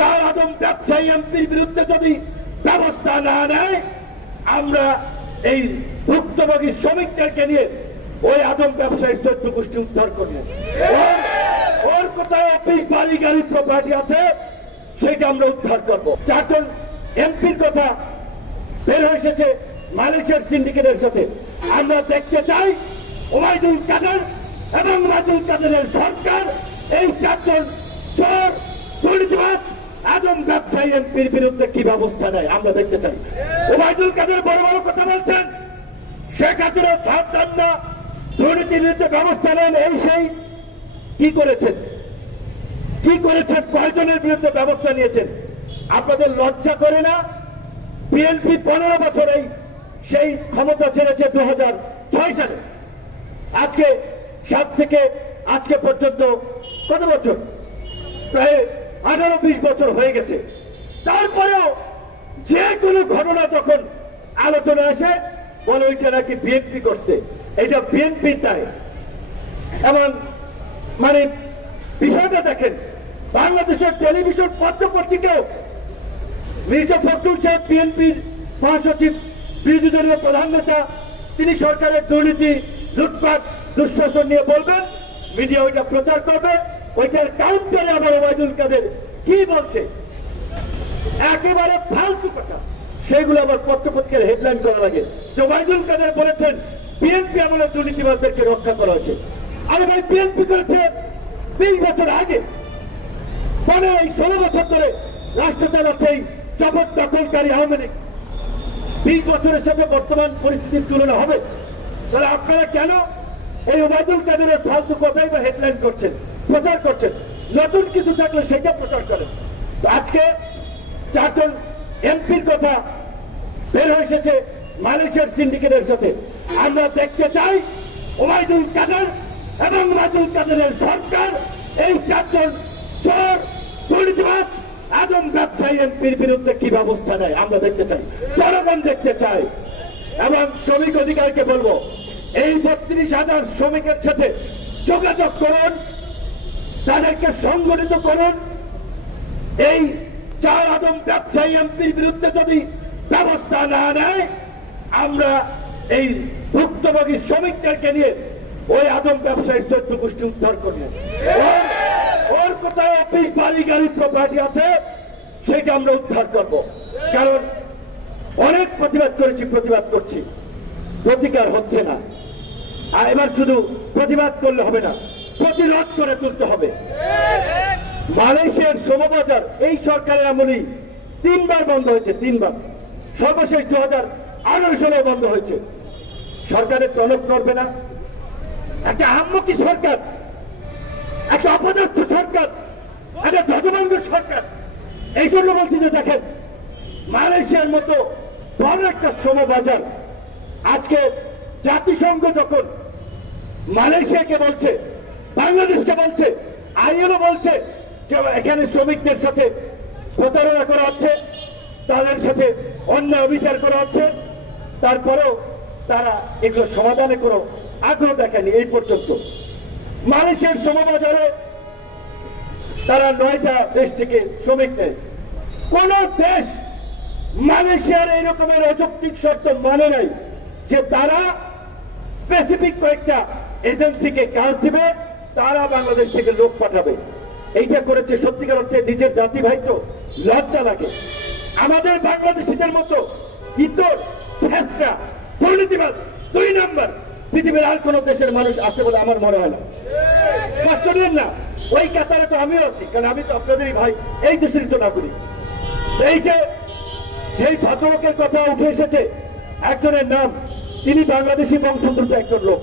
চার আদম ব্যবসায়ী এমপির বিরুদ্ধে যদি ব্যবস্থা না নেয়, আমরা এই ভুক্তভোগী শ্রমিকদেরকে নিয়ে ওই আদম ব্যবসায়ীর 14 গোষ্ঠী উদ্ধার করব। ওর কোথায় অফিস বাড়ি গাড়ি প্রপার্টি আছে সেটা আমরা উদ্ধার করব। চারজন এমপির কথা বের হয়ে এসেছে মালয়েশিয়ার সিন্ডিকেটের সাথে। আমরা দেখতে চাই ওবায়দুল কাদের এবং ওবায়দুল কাদেরের সরকার এই চারজন চোর দুর্নীতিবাজ আদম ব্যবসায়ী এমপির বিরুদ্ধে কি ব্যবস্থা নেয় আমরা দেখতে চাই। ওবায়দুল কাদের বড় বড় কথা বলছেন, শেখ হাসিনা ছাড় দেন না, দুর্নীতির বিরুদ্ধে ব্যবস্থা নেন, এই সেই কি করেছেন? কি করেছেন? কয়জনের বিরুদ্ধে ব্যবস্থা নিয়েছেন? আপনাদের লজ্জা করে না? বিএনপি 15 বছর সেই ক্ষমতা ছেড়েছে 2006 সালে। আজকে 7 থেকে আজকে পর্যন্ত কত বছর? প্রায় 18-20 বছর হয়ে গেছে। তারপরেও যে কোনো ঘটনা যখন আলোচনা আসে বলে ওইটা নাকি বিএনপি করছে, এটা বিএনপির দায়। এমন মানে বিষয়টা দেখেন, বাংলাদেশের টেলিভিশন পত্র পত্রিকাও মির্জা ফখরুল সাহেব বিএনপির মহাসচিব, বিরোধী দলীয় প্রধান নেতা, তিনি সরকারের দুর্নীতি লুটপাট দুঃশাসন নিয়ে বলবেন, মিডিয়া ওইটা প্রচার করবে, ওইটার কাউন্টারে আবার ওবায়দুল কাদের কি বলছে একেবারে ফালতু কথা, সেগুলো আবার পত্রপত্রিকার হেডলাইন করা লাগে যে ওবায়দুল কাদের বলেছেন বিএনপি আমলে দুর্নীতিবাজদেরকে রক্ষা করা হয়েছে। আরে ভাই, বিএনপি করেছে 20 বছর আগে, 16 বছর ধরে রাষ্ট্র চালাচ্ছে এই জবরদখলকারী আওয়ামী লীগ। 20 বছরের সাথে বর্তমান পরিস্থিতির তুলনা হবে? তাহলে আপনারা কেন এই ওবায়দুল কাদেরের ফালতু কথাই বা হেডলাইন করছেন, প্রচার করছেন? নতুন কিছু থাকলে সেটা প্রচার করেন। তো আজকে চারজন এমপির কথা বের হয়ে এসেছে মালয়েশিয়ার সিন্ডিকেটের সাথে। আমরা দেখতে চাই ওবায়দুল কাদের এবং ওবায়দুল কাদেরের সরকার এই চারজন চোর দুর্নীতিবাজ আদম ব্যবসায়ী এমপির বিরুদ্ধে কি ব্যবস্থা নেয় আমরা দেখতে চাই, জনগণ দেখতে চাই। এবং শ্রমিক অধিকারকে বলবো, এই 32,000 শ্রমিকের সাথে যোগাযোগ করুন, তাদেরকে সংগঠিত করুন। এই চার আদম ব্যবসায়ী এমপির বিরুদ্ধে যদি ব্যবস্থা না নেয়, আমরা এই ভুক্তভোগী শ্রমিকদেরকে নিয়ে ওই আদম ব্যবসায়ীর 14 গোষ্ঠী উদ্ধার করব। ওর কোথায় অফিস বাড়ি গাড়ি প্রপার্টি আছে সেটা আমরা উদ্ধার করব। কারণ অনেক প্রতিবাদ করেছি, প্রতিবাদ করছি, প্রতিকার হচ্ছে না। আর এবার শুধু প্রতিবাদ করলে হবে না, প্রতিরোধ করে তুলতে হবে। মালয়েশিয়ার শ্রমবাজার এই সরকারের আমলেই 3 বার বন্ধ হয়েছে, 3 বার। সর্বশেষ 2018 সালে বন্ধ হয়েছে। সরকারের টনক করবে না? একটা আহাম্মকি সরকার, একটা অপদার্থ সরকার, একটা ধ্বজভঙ্গ সরকার। এই জন্য বলছি যে দেখেন, মালয়েশিয়ার মতো বড় একটা শ্রমবাজার আজকে জাতিসংঘ যখন মালয়েশিয়াকে বলছে, বাংলাদেশকে বলছে, আইএলও বলছে যে এখানে শ্রমিকদের সাথে প্রতারণা করা হচ্ছে, তাদের সাথে অন্যায় বিচার করা হচ্ছে, তারপরেও তারা এগুলো সমাধানে কোনো আগ্রহ দেখেনি এই পর্যন্ত। মালয়েশিয়ার শ্রমবাজারে তারা 9টা দেশ থেকে শ্রমিক নেয়। কোন দেশ মালয়েশিয়ার এই রকমের অযৌক্তিক শর্ত মানে নাই যে তারা স্পেসিফিক কয়েকটা এজেন্সিকে কাজ দিবে, তারা বাংলাদেশ থেকে লোক পাঠাবে। এইটা করেছে সত্যিকার অর্থে নিজের জাতি ভাই, তো লজ্জা লাগে। আমাদের বাংলাদেশিদের মতো ইতর শেষরা দুর্নীতিবাদ 2 নম্বর পৃথিবীর আর কোন দেশের মানুষ আছে বলে আমার মনে হয় না। কষ্ট নেন না, ওই কাতারে তো আমিও আছি, কারণ আমি তো আপনাদেরই ভাই, এই দেশেরই তো নাগরিক। এই যে সেই ভদ্রলোকের কথা উঠে এসেছে, একজনের নাম, তিনি বাংলাদেশি বংশোদ্ভূত একজন লোক।